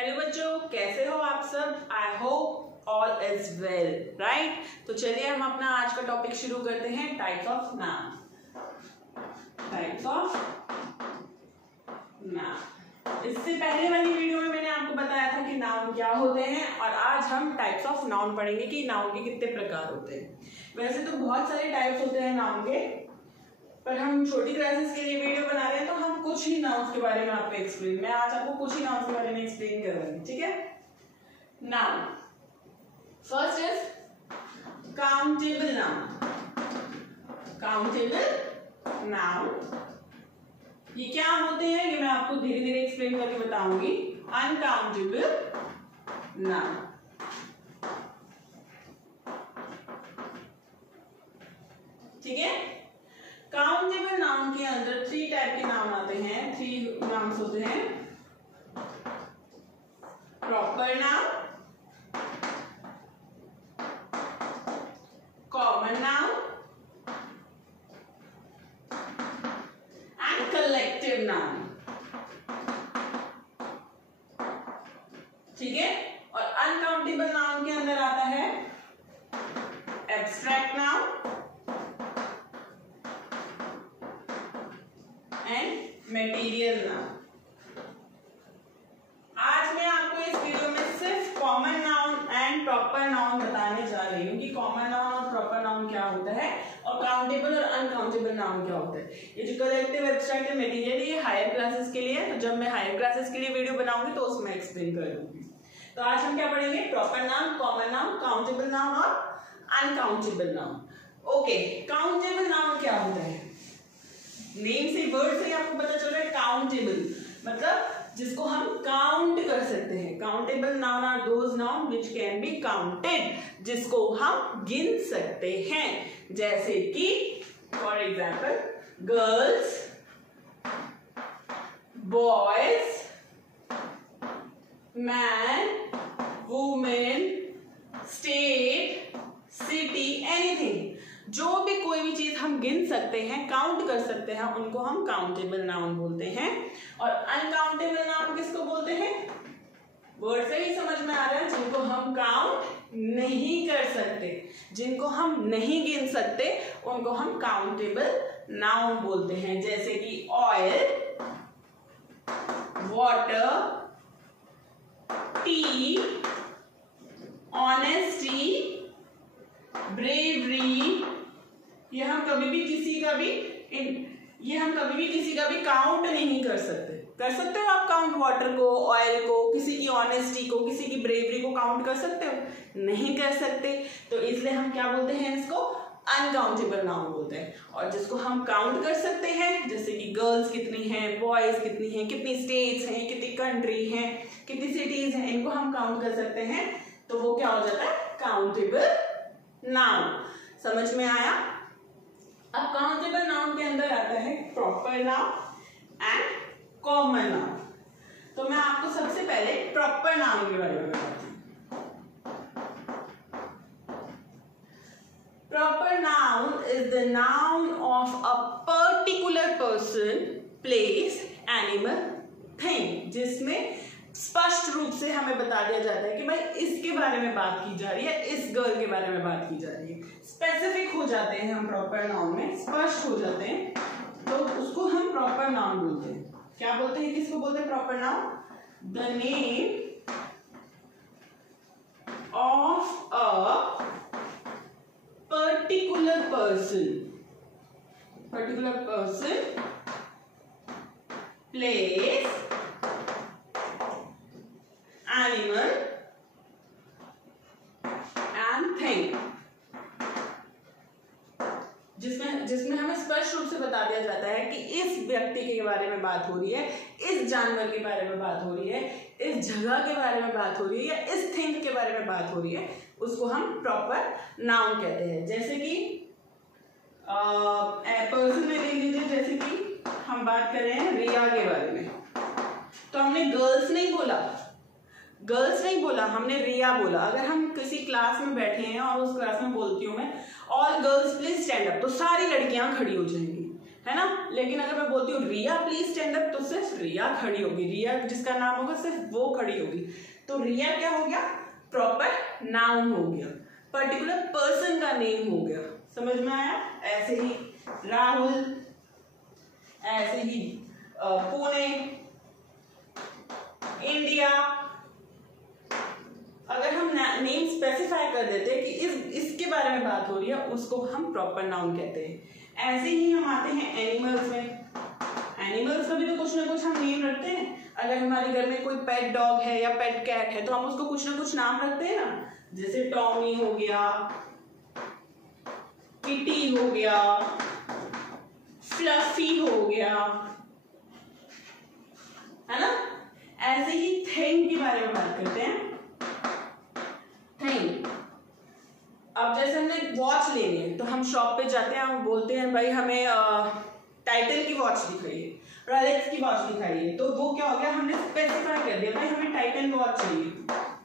Hello बच्चों, कैसे हो आप सब? I hope all is well, right? तो चलिए हम अपना आज का टॉपिक शुरू करते हैं, types of noun. Types of noun. इससे पहले वाली वीडियो में मैंने आपको बताया था कि नाउन क्या होते हैं, और आज हम टाइप्स ऑफ नाउन पढ़ेंगे कि नाउन के कितने प्रकार होते हैं। वैसे तो बहुत सारे टाइप्स होते हैं नाउन के, पर हम छोटी क्लासेस के लिए वीडियो बना रहे हैं तो हम कुछ ही नाउन्स के बारे में आपको एक्सप्लेन, मैं आज आपको कुछ ही नाउन्स के बारे में एक्सप्लेन करूंगी, ठीक है? Noun first is countable noun. Countable noun ये क्या होते हैं, ये मैं आपको धीरे धीरे एक्सप्लेन करके बताऊंगी। अनकाउंटेबल नाउन, ठीक है? काउंटेबल नाउन के अंदर 3 टाइप के नाउन आते हैं, 3 नाउन्स होते हैं। Proper noun, common noun and collective noun, ठीक है? और अनकाउंटेबल नाउन के अंदर आता है abstract noun and material noun. आज मैं आपको इस वीडियो में सिर्फ common noun and proper noun बताने जा रही हूँ कि कॉमन नाउन और प्रॉपर नाउन क्या होता है और काउंटेबल और अनकाउंटेबल नाउन क्या होता है। ये जो कलेक्टिव, एब्स्ट्रैक्ट एंड मटेरियल, ये हायर क्लासेस के लिए, तो जब मैं हायर क्लासेस के लिए वीडियो बनाऊंगी तो उसमें एक्सप्लेन कर दूंगी। तो आज हम क्या पढ़ेंगे? Proper noun, common noun, countable noun और uncountable noun. Okay, countable noun क्या होता है? नेम से, वर्ड से आपको पता चल रहा है। काउंटेबल मतलब जिसको हम काउंट कर सकते हैं। Countable noun are those noun which can be counted, जिसको हम गिन सकते हैं। जैसे कि for example girls, boys, man, women, state, city, anything. जो भी कोई भी चीज हम गिन सकते हैं, काउंट कर सकते हैं, उनको हम काउंटेबल नाउन बोलते हैं। और अनकाउंटेबल नाउन किसको बोलते हैं? वर्ड से ही समझ में आ रहा है, जिनको हम काउंट नहीं कर सकते, जिनको हम नहीं गिन सकते, उनको हम काउंटेबल नाउन बोलते हैं। जैसे कि oil, water, T, honesty, bravery. ये हम कभी भी किसी का भी काउंट नहीं कर सकते। कर सकते हो आप काउंट? वाटर को, ऑयल को, किसी की ऑनेस्टी को, किसी की ब्रेवरी को काउंट कर सकते हो? नहीं कर सकते। तो इसलिए हम क्या बोलते हैं? इसको अनकाउंटेबल नाउन बोलते हैं। और जिसको हम काउंट कर सकते हैं, जैसे कि गर्ल्स कितनी हैं, बॉयज कितनी हैं, कितनी स्टेट्स हैं, कितनी कंट्री हैं, कितनी सिटीज हैं, इनको हम काउंट कर सकते हैं, तो वो क्या हो जाता है? Countable noun. समझ में आया? अब काउंटेबल नाउन के अंदर आता है proper noun and common noun. तो मैं आपको सबसे पहले प्रॉपर नाउन के बारे में बताती हूँ। Proper noun is the noun of a particular person, place, animal, thing, जिसमें स्पष्ट रूप से हमें बता दिया जाता है कि भाई इसके बारे में बात की जा रही है, इस गर्ल के बारे में बात की जा रही है। स्पेसिफिक हो जाते हैं हम प्रॉपर नाउन में, स्पष्ट हो जाते हैं, तो उसको हम प्रॉपर नाउन बोलते हैं। क्या बोलते हैं? किसको बोलते हैं proper noun? The name of a particular person, place, animal and thing, जिसमें हमें स्पष्ट रूप से बता दिया जाता है कि इस व्यक्ति के बारे में बात हो रही है, इस जानवर के बारे में बात हो रही है, इस जगह के बारे में बात हो रही है, या इस थिंग के बारे में बात हो रही है, उसको हम प्रॉपर नाउन कहते हैं। जैसे कि पर्सन में ले लीजिए, जैसे कि हम बात कर रहे हैं रिया के बारे में, तो हमने गर्ल्स नहीं बोला, हमने रिया बोला। अगर हम किसी क्लास में बैठे हैं और उस क्लास में बोलती हूँ मैं, all girls please stand up, तो सारी लड़कियां खड़ी हो जाएंगी। है ना। लेकिन अगर मैं बोलती हूँ रिया प्लीज स्टैंड अप, तो सिर्फ रिया खड़ी होगी, रिया जिसका नाम होगा सिर्फ वो खड़ी होगी। तो रिया क्या हो गया, प्रॉपर नाउन हो गया, पर्टिकुलर पर्सन का नेम हो गया। समझ में आया। ऐसे ही राहुल, ऐसे ही पुणे, इंडिया। अगर हम नेम स्पेसिफाई कर देते हैं कि इसके बारे में बात हो रही है, उसको हम प्रॉपर नाउन कहते हैं। ऐसे ही हम आते हैं एनिमल्स में। एनिमल्स का भी तो कुछ ना कुछ हम नेम रखते हैं। अगर हमारे घर में कोई पेट डॉग है या पेट कैट है तो हम उसको कुछ ना कुछ नाम रखते हैं ना, जैसे टॉमी हो गया, किटी हो गया, फ्लफी हो गया, है ना। ऐसे ही थिंग के बारे में बात करते हैं। थिंग, अब जैसे हमने वॉच लेनी है तो हम शॉप पे जाते हैं, हम बोलते हैं भाई हमें टाइटन की वॉच दिखाइए, रोलेक्स की वॉच दिखाइए। तो वो क्या हो गया, हमने स्पेसिफाई कर दिया भाई हमें टाइटन वॉच चाहिए,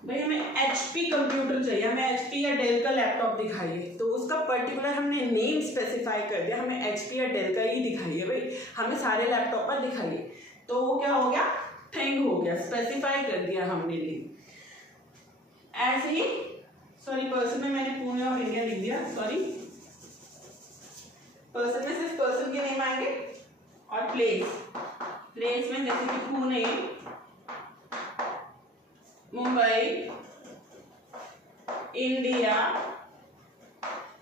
भाई हमें एचपी कंप्यूटर चाहिए, हमें एचपी या डेल का लैपटॉप दिखाइए। तो उसका पर्टिकुलर हमने नेम स्पेसिफाई कर दिया, हमें एचपी या डेल का ही दिखाइए, भाई हमें सारे लैपटॉप पर दिखाइए। तो वो क्या हो गया, थिंग हो गया, स्पेसिफाई कर दिया हमने नेम। ऐसे ही सॉरी पर्सन में मैंने पुणे और इंडिया लिख दिया, सॉरी। पर्सन में सिर्फ पर्सन के नेम आएंगे, और प्लेस, प्लेस में जैसे कि पुणे, मुंबई, इंडिया,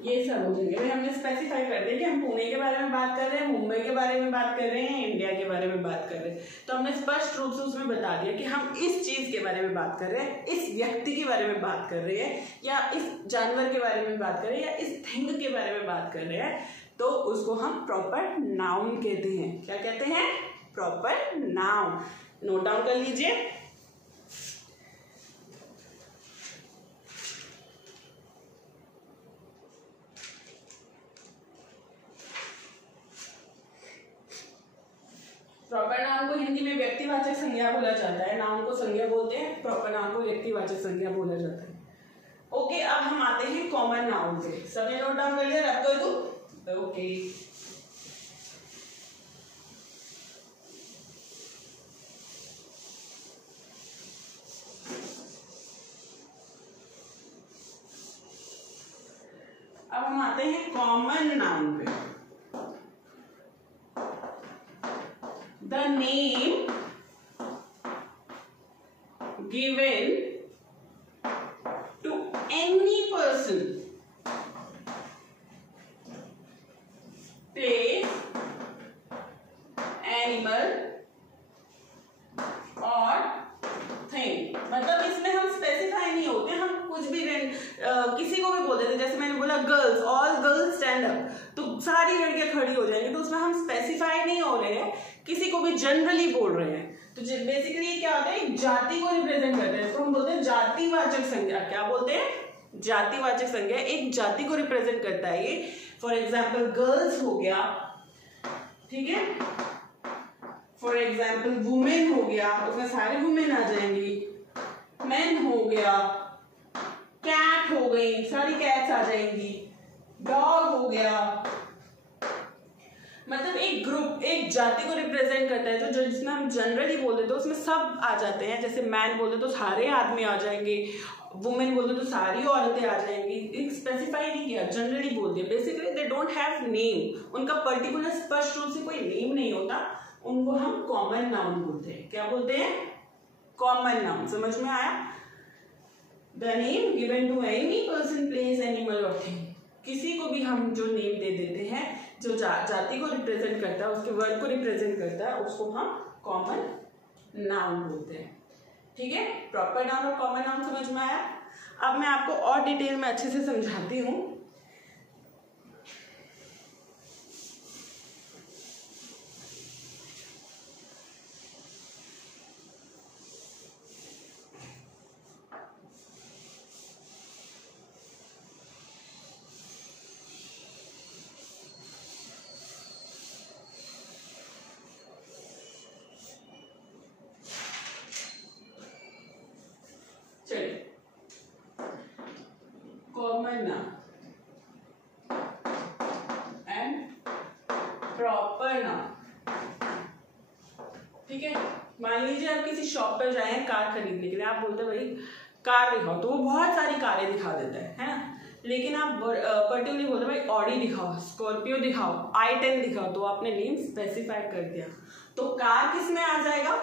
ये सब हो जाएंगे। हमने स्पेसिफाई कर दिया कि हम पुणे के बारे में बात कर रहे हैं, मुंबई के बारे में बात कर रहे हैं, इंडिया के बारे में बात कर रहे हैं। तो हमने स्पष्ट रूप से उसमें बता दिया कि हम इस चीज के बारे में बात कर रहे हैं, इस व्यक्ति के बारे में बात कर रहे हैं, या इस जानवर के बारे में बात कर रहे हैं, या इस थिंग के बारे में बात कर रहे हैं। तो उसको हम प्रॉपर नाउन कहते हैं। क्या कहते हैं, प्रॉपर नाउन। नोट डाउन कर लीजिए। प्रॉपर नाउन को हिंदी में व्यक्तिवाचक संज्ञा बोला जाता है। नाउन को संज्ञा बोलते हैं, प्रॉपर नाउन को व्यक्तिवाचक संज्ञा बोला जाता है। ओके, अब हम आते हैं कॉमन नाउन पे। सभी नोट डाउन कर लिया, रख दो तू। ओके, अब हम आते हैं कॉमन नाउन पे। The name given to any person, place, animal और thing। मतलब इसमें हम स्पेसिफाई नहीं होते, हम कुछ भी किसी को भी बोल देते। जैसे मैंने बोला girls, all girls stand up, तो सारी लड़कियां खड़ी हो जाएंगी। तो उसमें हम स्पेसिफाई नहीं हो रहे हैं, किसी को भी जनरली बोल रहे हैं। तो बेसिकली ये क्या होता है, एक जाति को रिप्रेजेंट करते हैं। तो हम बोलते हैं जातिवाचक संज्ञा। क्या बोलते हैं, जातिवाचक संज्ञा। एक जाति को रिप्रेजेंट करता है ये। फॉर एग्जाम्पल गर्ल्स हो गया, ठीक है। फॉर एग्जाम्पल वुमेन हो गया, उसमें सारे वुमेन आ जाएंगी। मैन हो गया, कैट हो गई, सारी कैट्स आ जाएंगी। डॉग हो गया, मतलब एक ग्रुप, एक जाति को रिप्रेजेंट करता है। तो जिसमें हम जनरली बोल देते हैं उसमें सब आ जाते हैं। जैसे मैन बोलते तो सारे आदमी आ जाएंगे, वुमेन बोलते तो सारी औरतें आ जाएंगी। एक स्पेसिफाई नहीं किया, जनरली बोल दिया। Basically they don't have name, उनका पर्टिकुलर स्पष्ट रूप से कोई नेम नहीं होता, उनको हम कॉमन नाउन बोलते हैं। क्या बोलते हैं, कॉमन नाउन। समझ में आया। The name given to any person, place, animal और थिंग। किसी को भी हम जो नेम दे देते हैं जो जाति को रिप्रेजेंट करता है, उसके वर्ड को रिप्रेजेंट करता है, उसको हम कॉमन नाउन बोलते हैं। ठीक है, प्रॉपर नाउन और कॉमन नाउन समझ में आया। अब मैं आपको और डिटेल में अच्छे से समझाती हूँ। कॉमन नाउन, ठीक है, मान लीजिए आप किसी शॉप पर जाए कार खरीदने के लिए, आप बोलते हैं भाई कार दिखाओ, तो वो बहुत सारी कारें दिखा देता है ना। लेकिन आप पर्टिकुलरली बोलते भाई ऑडी दिखाओ, स्कॉर्पियो दिखाओ, i10 दिखाओ, तो आपने नेम स्पेसिफाई कर दिया। तो कार किस में आ जाएगा,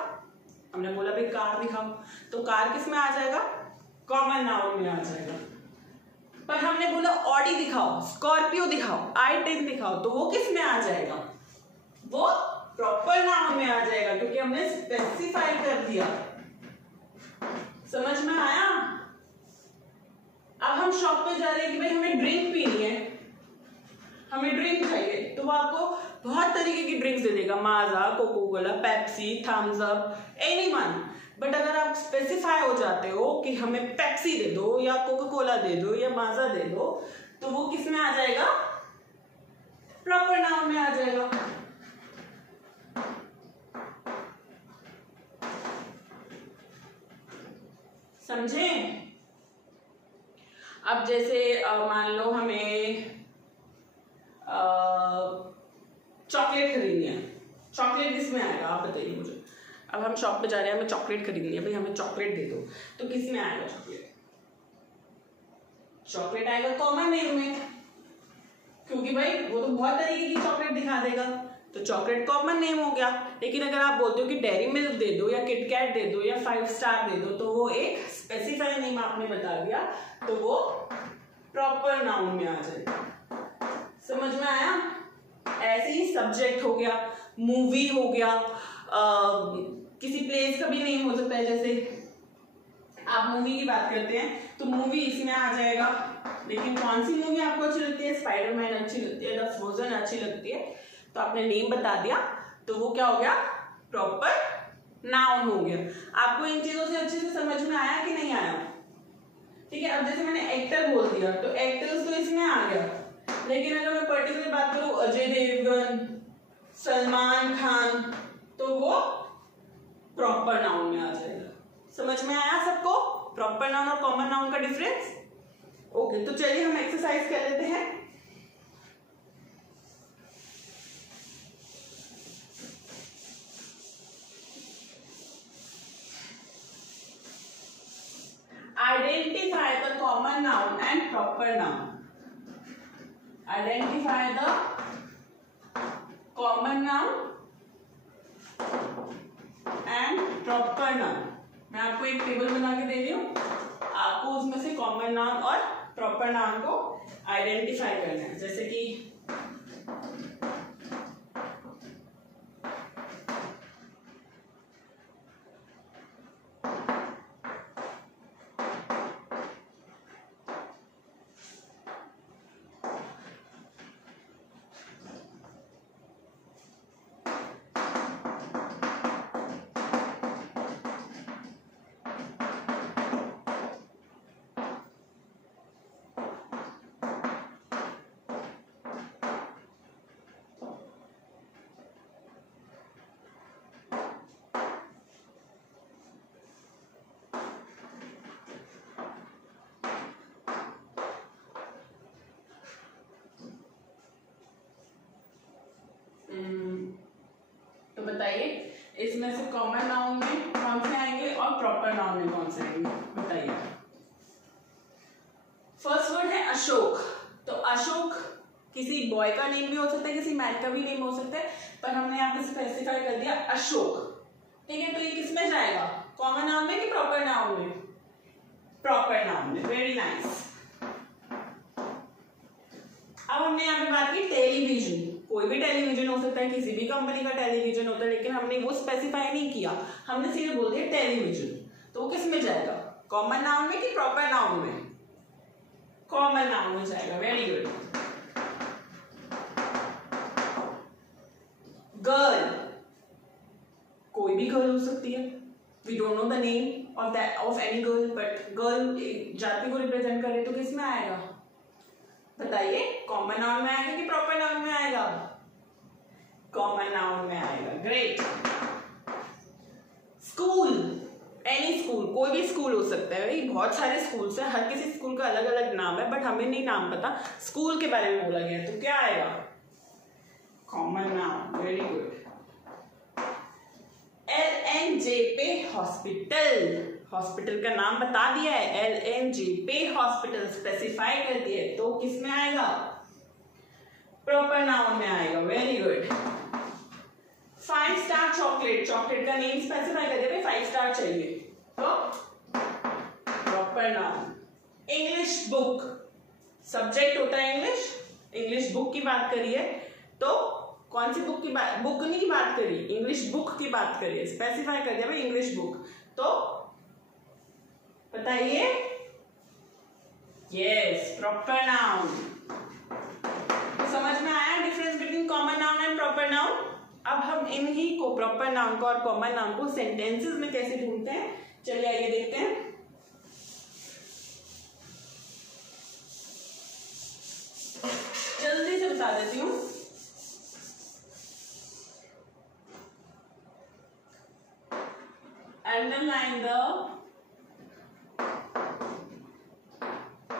हमने बोला भाई कार दिखाओ, तो कार किस में आ जाएगा, कॉमन नाउन में आ जाएगा। पर हमने बोला ऑडी दिखाओ, स्कॉर्पियो दिखाओ, i10 दिखाओ, तो वो किस में आ जाएगा, वो प्रॉपर नाउन में आ जाएगा, क्योंकि हमने स्पेसिफाई कर दिया। समझ में आया। अब हम शॉप पे जा रहे हैं कि भाई हमें ड्रिंक पीनी है, हमें ड्रिंक चाहिए, तो वो आपको बहुत तरीके की ड्रिंक्स दे देगा, Maaza, Coca Cola, Pepsi, Thums Up, anyone. But अगर आप स्पेसिफाई हो जाते हो कि हमें पेप्सी दे दो या कोको कोला दे दो या माजा दे दो, तो वो किस में आ जाएगा, प्रॉपर नाउन में आ जाएगा। समझे। अब जैसे मान लो हमें चॉकलेट खरीदनी है, चॉकलेट किस में आएगा आप बताइए मुझे। अब हम शॉप पे जा रहे हैं, हमें चॉकलेट खरीदनी है, भाई हमें चॉकलेट दे दो, तो किस में आएगा चॉकलेट, चॉकलेट आएगा कॉमन नेम में, क्योंकि भाई वो तो बहुत तरीके की चॉकलेट दिखा देगा, तो चॉकलेट कॉमन नेम हो गया। लेकिन अगर आप बोलते हो कि डेयरी मिल्क दे दो या किटकैट दे दो या 5 स्टार दे दो, तो वो एक स्पेसिफाई नेम आपने बता दिया, तो वो प्रॉपर नाउन में आ जाएगा। समझ में आया। ऐसे ही सब्जेक्ट हो गया, मूवी हो गया, किसी प्लेस का भी नेम हो सकता है। जैसे आप मूवी की बात करते हैं तो मूवी इसमें आ जाएगा, लेकिन कौन सी मूवी आपको अच्छी लगती है, स्पाइडरमैन अच्छी लगती है, द फ्रोजन अच्छी लगती है, तो आपने नेम बता दिया, तो वो क्या हो गया, प्रॉपर नाउन हो गया। आपको इन चीजों से अच्छे से समझ में आया कि नहीं आया। ठीक है। अब जैसे मैंने एक्टर बोल दिया, तो एक्टर्स तो इसमें आ गया, लेकिन अगर मैं पर्टिकुलर बात करूं अजय देवगन, सलमान खान, तो वो प्रॉपर नाउन में आ जाएगा। समझ में आया सबको प्रॉपर नाउन और कॉमन नाउन का डिफरेंस। ओके, तो चलिए हम एक्सरसाइज कर लेते हैं। Identify the common noun and proper noun. Identify the common noun and proper noun. मैं आपको एक टेबल बना के दे रही हूँ, आपको उसमें से कॉमन नाउन और प्रॉपर नाउन को आइडेंटिफाई करना है। जैसे कि तो बताइए इसमें से कॉमन नाउन में कौन से आएंगे और प्रॉपर नाउन में कौन से आएंगे, बताइए। फर्स्ट वर्ड है अशोक। तो अशोक किसी बॉय का नेम भी हो सकता है, किसी मैन का भी नेम हो सकता है, पर हमने यहाँ पे स्पेसिफाई कर दिया अशोक। ठीक है, तो ये किस में जाएगा, कॉमन नाउन में कि प्रॉपर नाउन में, प्रॉपर नाउन में। Very nice. अब हमने यहाँ पे बात की टेलीविजन। कोई भी टेलीविजन हो सकता है, किसी भी कंपनी का टेलीविजन होता है, लेकिन हमने वो स्पेसिफाई नहीं किया, हमने सीधे बोल दिया टेलीविजन। तो वो किस में जाएगा, कॉमन नाउन में कि प्रॉपर नाउन में, कॉमन नाउन में जाएगा। Very good. गर्ल, कोई भी गर्ल हो सकती है, we don't know the name of any girl, but girl जाति को रिप्रेजेंट करे तो किस में आएगा, बताइए, कॉमन नाउन में आएगा कि प्रॉपर नाउन में आएगा, कॉमन नाउन में आएगा। ग्रेट। स्कूल, एनी स्कूल, कोई भी स्कूल हो सकता है भाई, बहुत सारे स्कूल्स हैं, हर किसी स्कूल का अलग अलग नाम है, बट हमें नहीं नाम पता, स्कूल के बारे में बोला गया है, तो क्या आएगा, common noun. Very good. LNJP hospital, hospital का नाम बता दिया है, LNJP हॉस्पिटल स्पेसिफाई कर दिया है, तो किस में आएगा? प्रॉपर नाउन में आएगा। Very good. 5 star chocolate, chocolate का नेम स्पेसिफाई कर दिया, 5 स्टार चाहिए, तो proper noun. English book, subject होता है इंग्लिश, इंग्लिश बुक की बात करिए, तो कौन सी बुक की बात, बुक नहीं की बात करी, इंग्लिश बुक की बात करिए, स्पेसिफाई कर दिया भाई इंग्लिश बुक, तो बताइए। Yes, proper noun. समझ में आया difference between common noun and proper noun? अब हम इन्हीं को, प्रॉपर नाउन को और कॉमन नाउन को सेंटेंसेस में कैसे ढूंढते हैं, चलिए आइए देखते हैं। जल्दी से बता देती हूँ। Underline the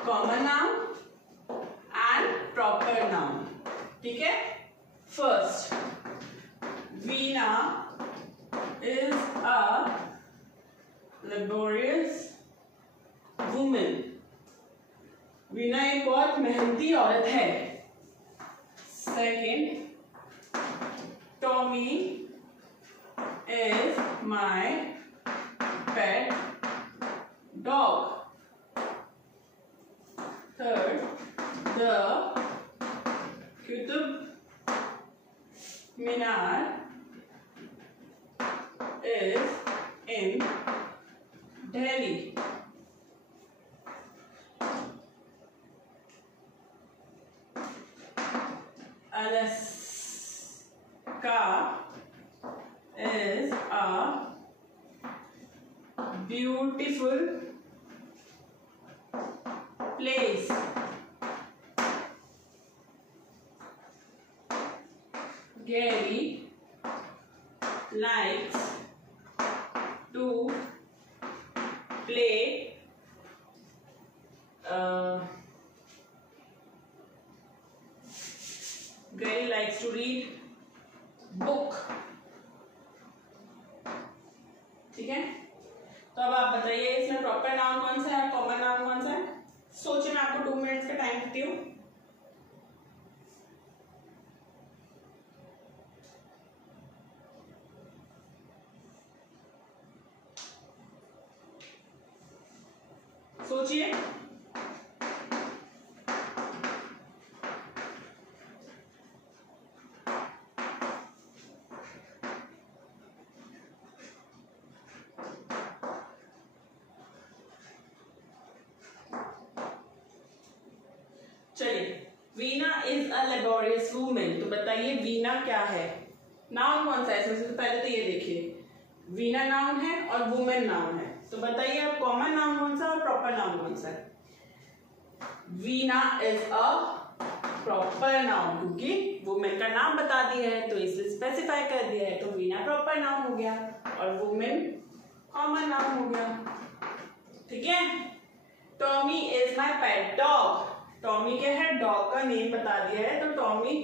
common noun and proper noun. ठीक है? First, Veena is a laborious woman. Veena एक बहुत मेहनती औरत है। Second, Tommy is my pet dog. Third, the Qutub Minar is in Delhi. Alaska is a beautiful place. Gary likes to play Gary likes to read book. ठीक है, तो अब आप बताइए इसमें प्रॉपर नाउन कौन सा है, कॉमन नाउन कौन सा है? सोचिए, मैं आपको 2 मिनट्स का टाइम देती हूँ। सोचिए। चलिए, Veena is a laborious women, तो बताइए वीना क्या है? नाउन कौन सा है? सबसे पहले तो ये देखिए, वीना नाउन है और वुमेन नाउन है, तो बताइए अब कॉमन नाउन कौन सा और प्रॉपर नाउन कौन सा है? Veena is a proper noun, क्योंकि वुमेन का नाम बता दिया है तो इसलिए स्पेसिफाई कर दिया है, तो वीना प्रॉपर नाउन हो गया और वुमेन कॉमन नाउन हो गया। ठीक है। Tommy is my pet dog, Tommy क्या है? डॉग का नेम बता दिया है, तो टॉमी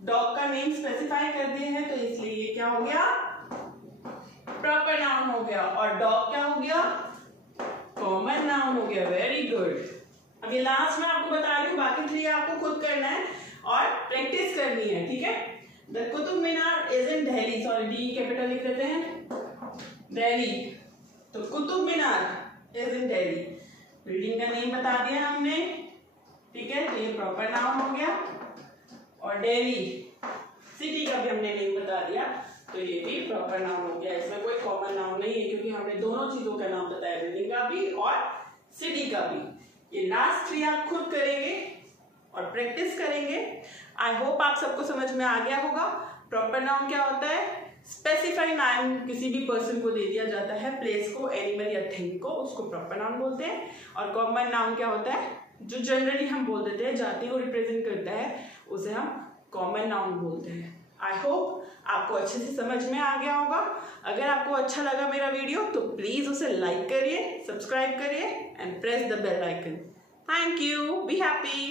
डॉग का नेम स्पेसिफाई कर दिया है, तो इसलिए ये क्या हो गया? प्रॉपर नाउन हो गया। और डॉग क्या हो गया? कॉमन नाउन हो गया। Very good. अब ये लास्ट में आपको बता रही हूँ, बाकी 3 आपको खुद करना है और प्रैक्टिस करनी है। ठीक है। The Qutub Minar is in Delhi, sorry D capital लिख देते हैं, दिल्ली, तो Qutub Minar is in Delhi, building का नेम बता दिया हमने। ठीक है, तो ये प्रॉपर नाउन हो गया। और दिल्ली सिटी का भी हमने नेम बता दिया, तो ये भी प्रॉपर नाउन हो गया। इसमें कोई कॉमन नाउन नहीं है, क्योंकि हमने दोनों चीजों का नाम बताया, बिल्डिंग का भी और सिटी का भी। ये लास्ट 3 आप खुद करेंगे और प्रैक्टिस करेंगे। आई होप आप सबको समझ में आ गया होगा। प्रॉपर नाउन क्या होता है? स्पेसिफाई नाउन किसी भी पर्सन को दे दिया जाता है, प्लेस को, एनिमल या थिंग को, उसको प्रॉपर नाउन बोलते हैं। और कॉमन नाउन क्या होता है? जो जनरली हम बोल देते हैं, जाति को रिप्रेजेंट करता है, उसे हम कॉमन नाउन बोलते हैं। आई होप आपको अच्छे से समझ में आ गया होगा। अगर आपको अच्छा लगा मेरा वीडियो तो प्लीज उसे लाइक करिए, सब्सक्राइब करिए and press the bell icon. Thank you, be happy.